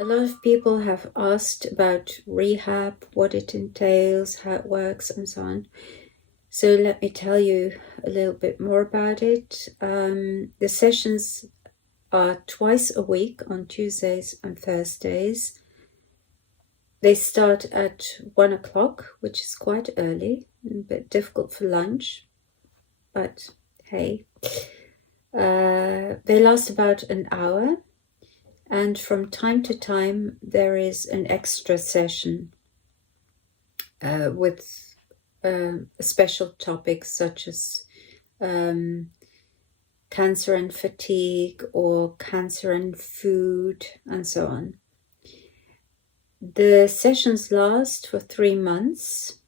A lot of people have asked about rehab, what it entails, how it works, and so on. So let me tell you a little bit more about it. The sessions are twice a week on Tuesdays and Thursdays. They start at 1 o'clock, which is quite early, a bit difficult for lunch, but hey. They last about an hour. And from time to time, there is an extra session with special topics such as cancer and fatigue or cancer and food and so on. The sessions last for 3 months,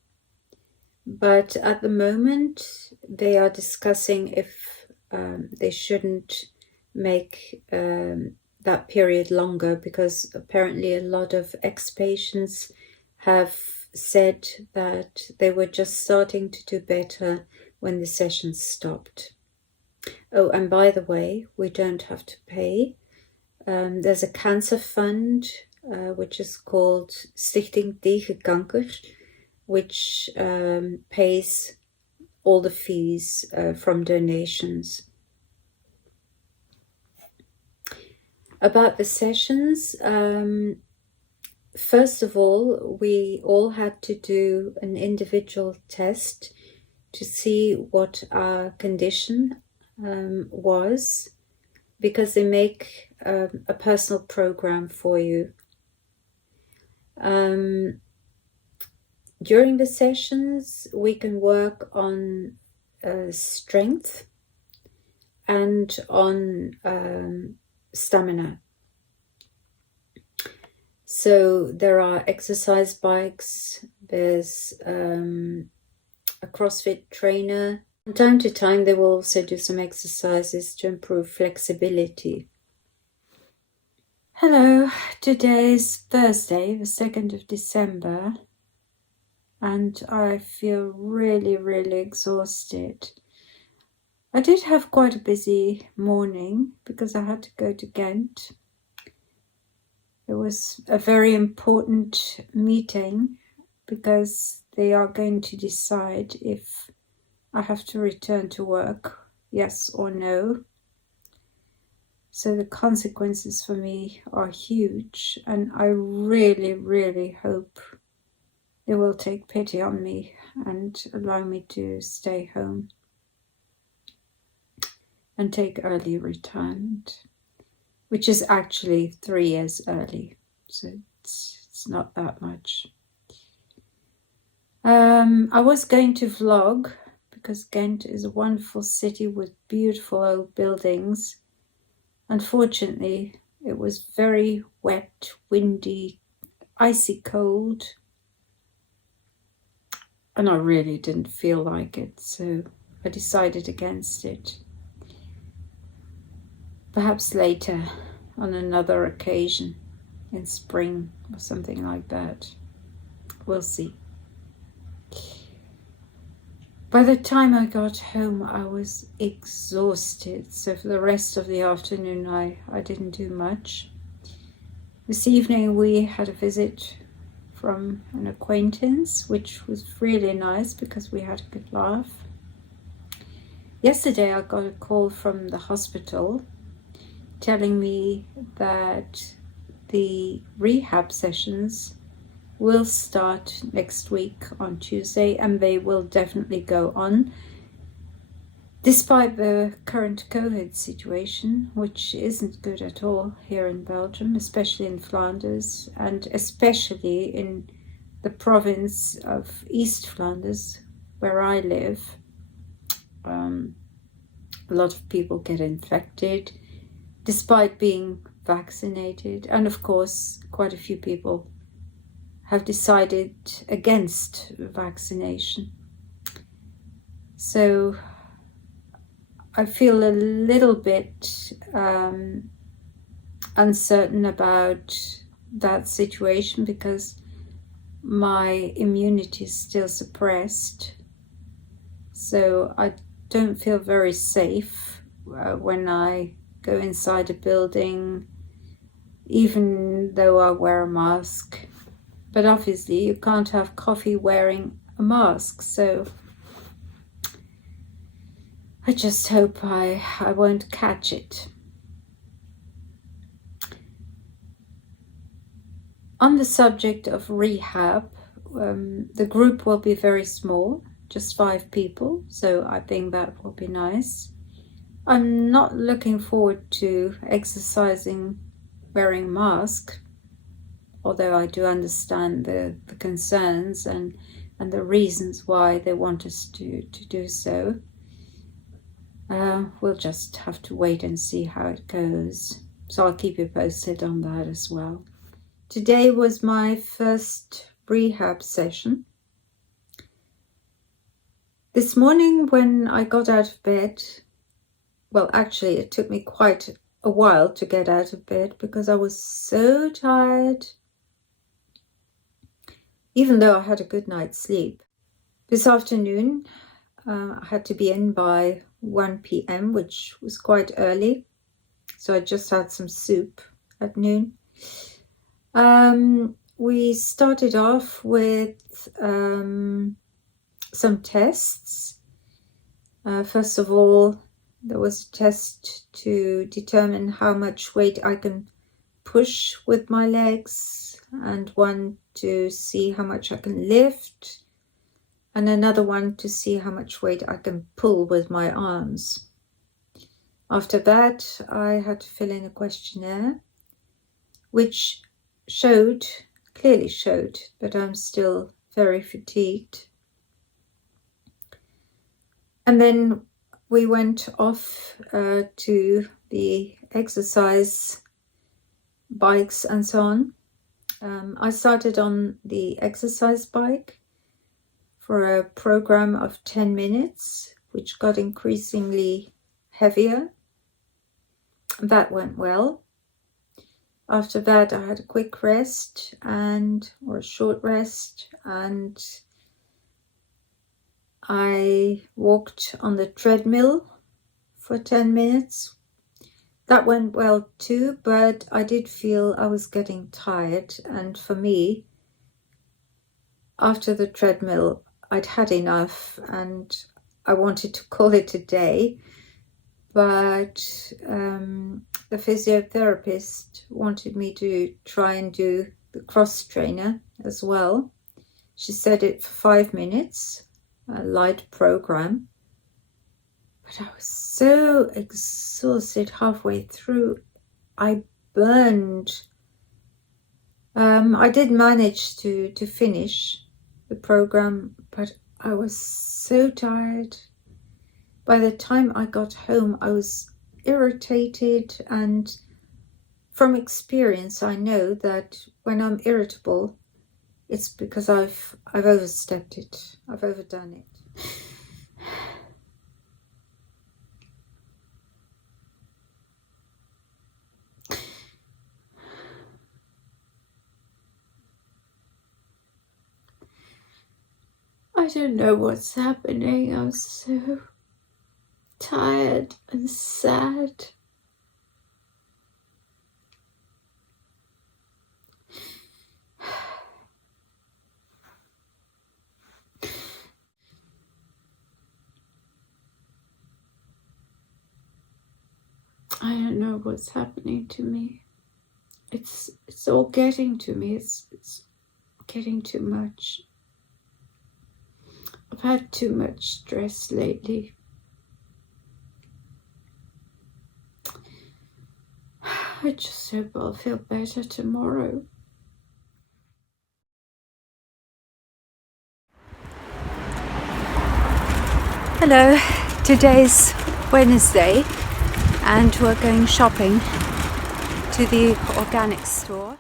but at the moment they are discussing if they shouldn't make that period longer, because apparently a lot of ex-patients have said that they were just starting to do better when the sessions stopped. Oh, and by the way, we don't have to pay. There's a cancer fund, which is called Stichting Tegen Kanker, which pays all the fees from donations. About the sessions, first of all, we all had to do an individual test to see what our condition was, because they make a personal program for you. During the sessions, we can work on strength and on stamina. So there are exercise bikes, there's a CrossFit trainer. From time to time, they will also do some exercises to improve flexibility. Hello, today is Thursday, the 2nd of December, and I feel really, really exhausted. I did have quite a busy morning because I had to go to Ghent. It was a very important meeting because they are going to decide if I have to return to work, yes or no. So the consequences for me are huge, and I really, really hope they will take pity on me and allow me to stay home and take early retirement, which is actually 3 years early, so it's not that much. I was going to vlog because Ghent is a wonderful city with beautiful old buildings. Unfortunately, it was very wet, windy, icy cold, and I really didn't feel like it, so I decided against it. Perhaps later, on another occasion, in spring or something like that. We'll see. By the time I got home, I was exhausted, so for the rest of the afternoon I didn't do much. This evening we had a visit from an acquaintance, which was really nice because we had a good laugh. Yesterday I got a call from the hospital telling me that the rehab sessions will start next week on Tuesday, and they will definitely go on despite the current COVID situation, which isn't good at all here in Belgium, especially in Flanders, and especially in the province of East Flanders, where I live. A lot of people get infected despite being vaccinated, and of course quite a few people have decided against vaccination. So I feel a little bit uncertain about that situation because my immunity is still suppressed. So I don't feel very safe when I go inside a building even though I wear a mask. But obviously you can't have coffee wearing a mask, so I just hope I won't catch it. On the subject of rehab, the group will be very small, just 5 people, so I think that will be nice. I'm not looking forward to exercising wearing a mask, although I do understand the concerns and the reasons why they want us to do so. We'll just have to wait and see how it goes. So I'll keep you posted on that as well. Today was my first rehab session. This morning when I got out of bed, well, actually it took me quite a while to get out of bed because I was so tired, even though I had a good night's sleep. This afternoon I had to be in by 1 p.m, which was quite early, so I just had some soup at noon. We started off with some tests. First of all, there was a test to determine how much weight I can push with my legs, and one to see how much I can lift, and another one to see how much weight I can pull with my arms. After that, I had to fill in a questionnaire, which clearly showed that I'm still very fatigued. And then we went off to the exercise bikes and so on. I started on the exercise bike for a program of 10 minutes, which got increasingly heavier. That went well. After that, I had a quick rest or a short rest, and I walked on the treadmill for 10 minutes. That went well too, but I did feel I was getting tired, and for me, after the treadmill, I'd had enough and I wanted to call it a day, but the physiotherapist wanted me to try and do the cross trainer as well. She said it for 5 minutes, a light program, but I was so exhausted halfway through. I burned. I did manage to finish the program, but I was so tired. By the time I got home, I was irritated, and from experience I know that when I'm irritable, it's because I've overstepped it, I've overdone it. I don't know what's happening. I'm so tired and sad. I don't know what's happening to me. It's all getting to me. It's getting too much. I've had too much stress lately. I just hope I'll feel better tomorrow. Hello, today's Wednesday and we're going shopping to the organic store.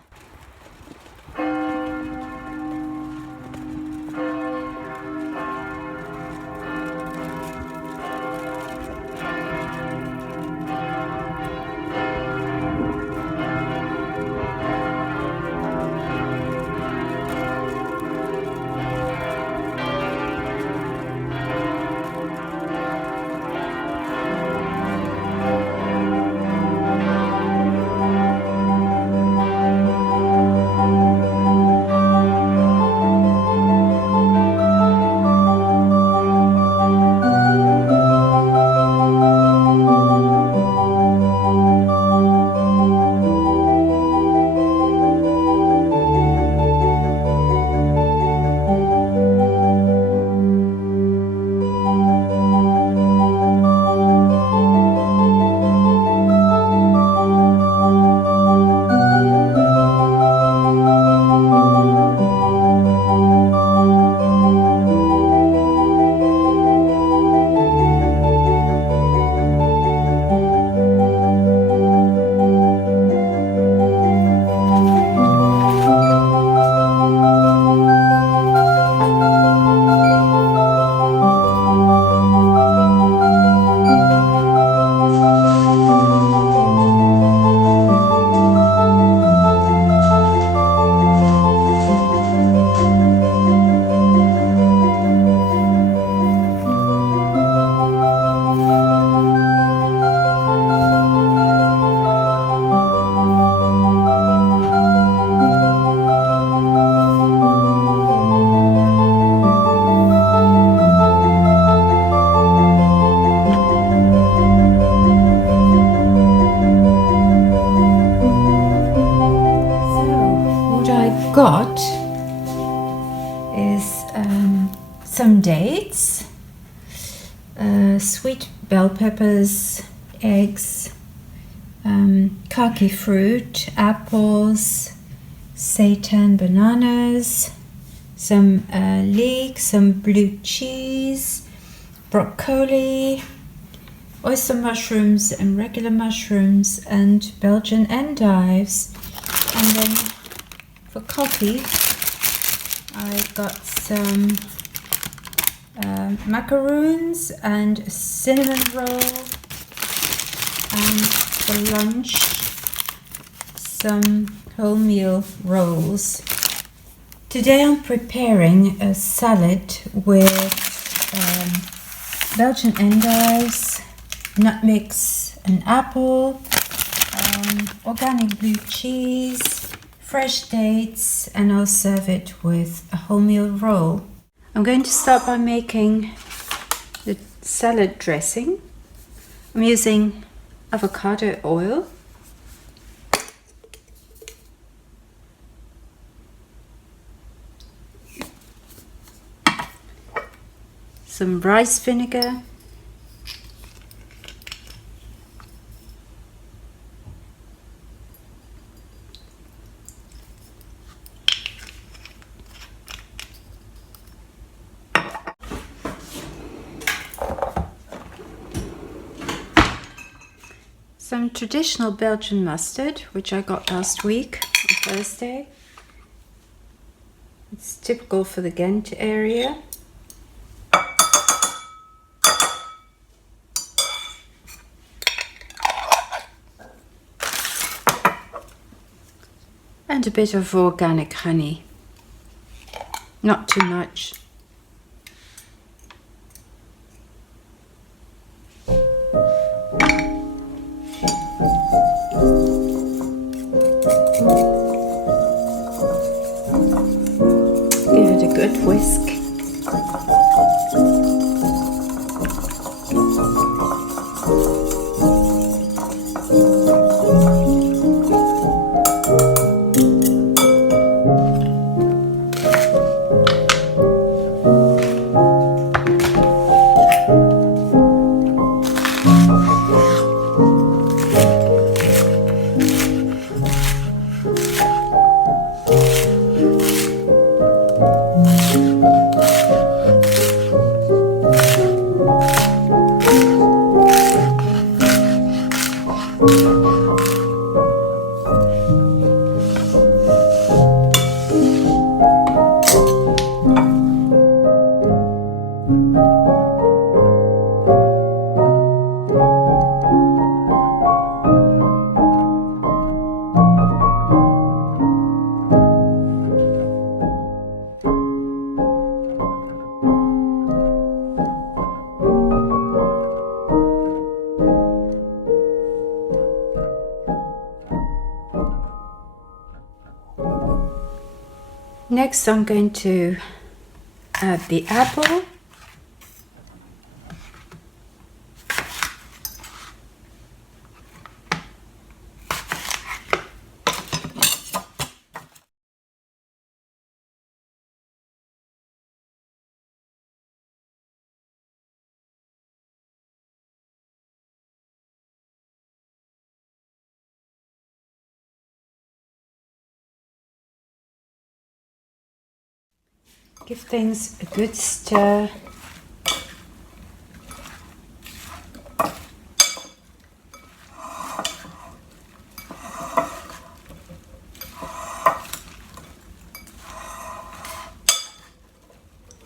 got is some dates, sweet bell peppers, eggs, kaki fruit, apples, seitan bananas, some leek, some blue cheese, broccoli, oyster mushrooms and regular mushrooms, and Belgian endives. And then for coffee I got some macaroons and a cinnamon roll, and for lunch some wholemeal rolls. Today I'm preparing a salad with Belgian endives, nutmegs and apple, organic blue cheese, fresh dates, and I'll serve it with a wholemeal roll. I'm going to start by making the salad dressing. I'm using avocado oil, some rice vinegar, some traditional Belgian mustard, which I got last week on Thursday. It's typical for the Ghent area. And a bit of organic honey, not too much. Give it a good whisk. Next I'm going to add the apple, give things a good stir.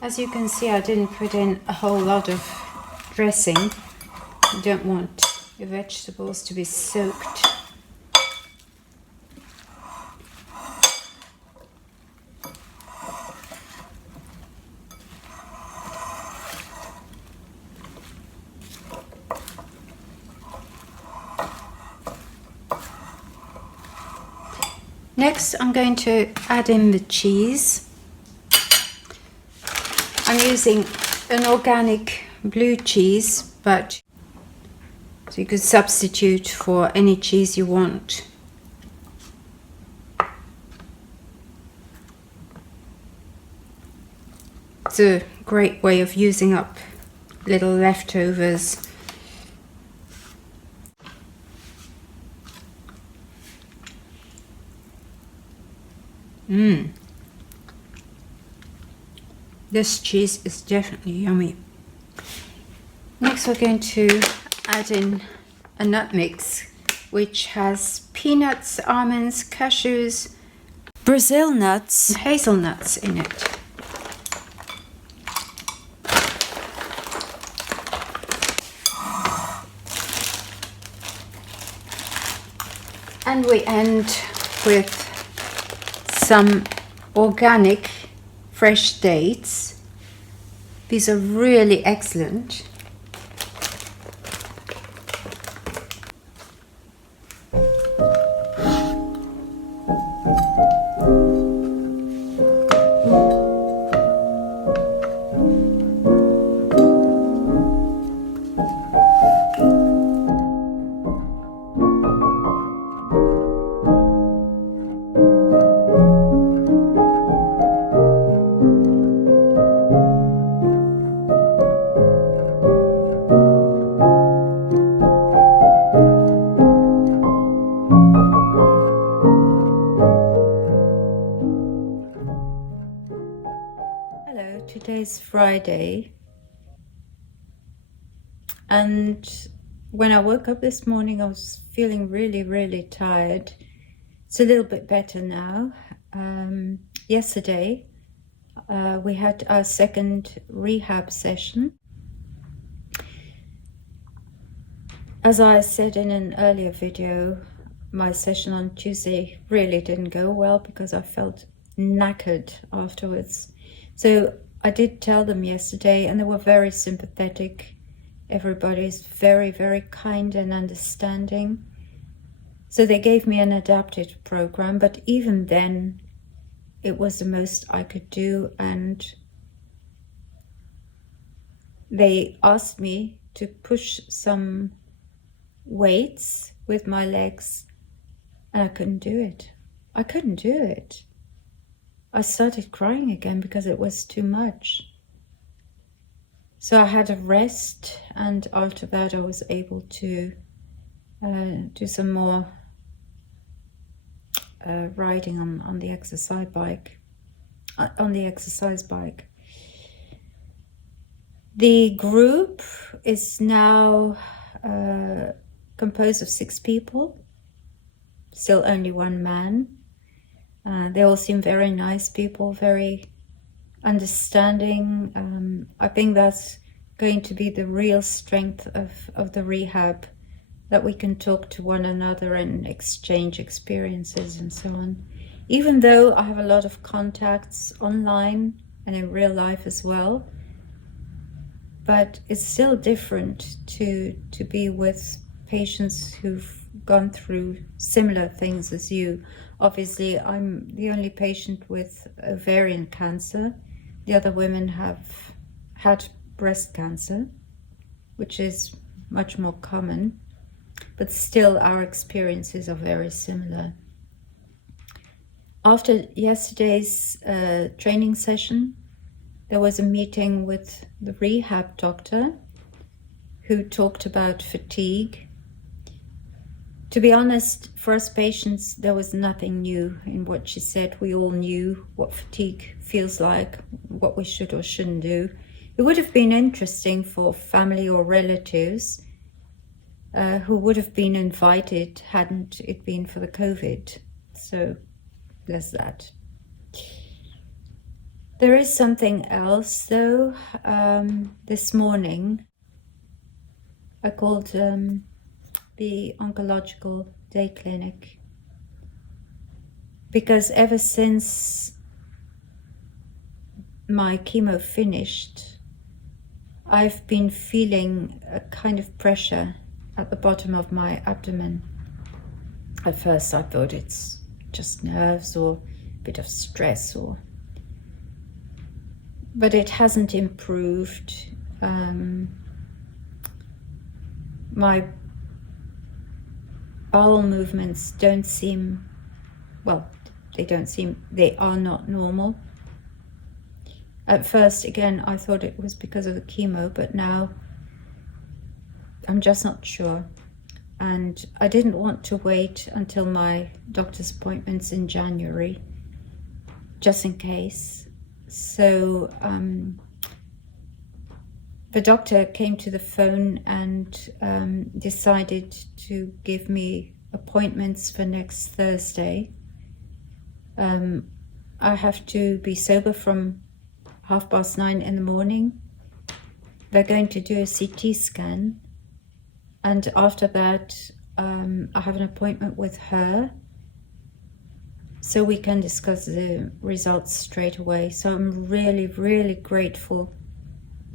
As you can see, I didn't put in a whole lot of dressing. You don't want your vegetables to be soaked. Next, I'm going to add in the cheese. I'm using an organic blue cheese, but so you could substitute for any cheese you want. It's a great way of using up little leftovers. This cheese is definitely yummy. Next we're going to add in a nut mix, which has peanuts, almonds, cashews, Brazil nuts, and hazelnuts in it. And we end with some organic fresh dates. These are really excellent. Hello, today's Friday, and when I woke up this morning I was feeling really tired. It's a little bit better now. Yesterday we had our second rehab session. As I said in an earlier video, my session on Tuesday really didn't go well because I felt knackered afterwards. So I did tell them yesterday, and they were very sympathetic. Everybody's very kind and understanding. So they gave me an adapted program, but even then it was the most I could do, and they asked me to push some weights with my legs, and I couldn't do it. I couldn't do it. I started crying again because it was too much. So I had a rest, and after that I was able to do some more riding on the exercise bike. The group is now composed of 6 people, still only 1 man. They all seem very nice people, very understanding. I think that's going to be the real strength of the rehab, that we can talk to one another and exchange experiences and so on. Even though I have a lot of contacts online and in real life as well, but it's still different to be with patients who've gone through similar things as you. Obviously, I'm the only patient with ovarian cancer. The other women have had breast cancer, which is much more common, but still our experiences are very similar. After yesterday's training session, there was a meeting with the rehab doctor who talked about fatigue. To be honest, for us patients, there was nothing new in what she said. We all knew what fatigue feels like, what we should or shouldn't do. It would have been interesting for family or relatives who would have been invited hadn't it been for the COVID. So there's that. There is something else though. This morning I called the oncological day clinic, because ever since my chemo finished, I've been feeling a kind of pressure at the bottom of my abdomen. At first I thought it's just nerves or a bit of stress, but it hasn't improved. My bowel movements don't seem, well, they are not normal. At first, again, I thought it was because of the chemo, but now I'm just not sure. And I didn't want to wait until my doctor's appointments in January, just in case. So the doctor came to the phone and decided to give me appointments for next Thursday. I have to be sober from 9:30 in the morning. They're going to do a CT scan, and after that I have an appointment with her so we can discuss the results straight away. So I'm really, really grateful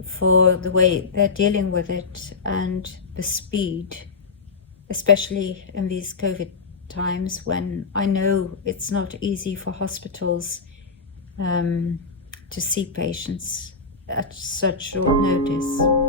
for the way they're dealing with it and the speed, especially in these COVID times when I know it's not easy for hospitals to see patients at such short notice.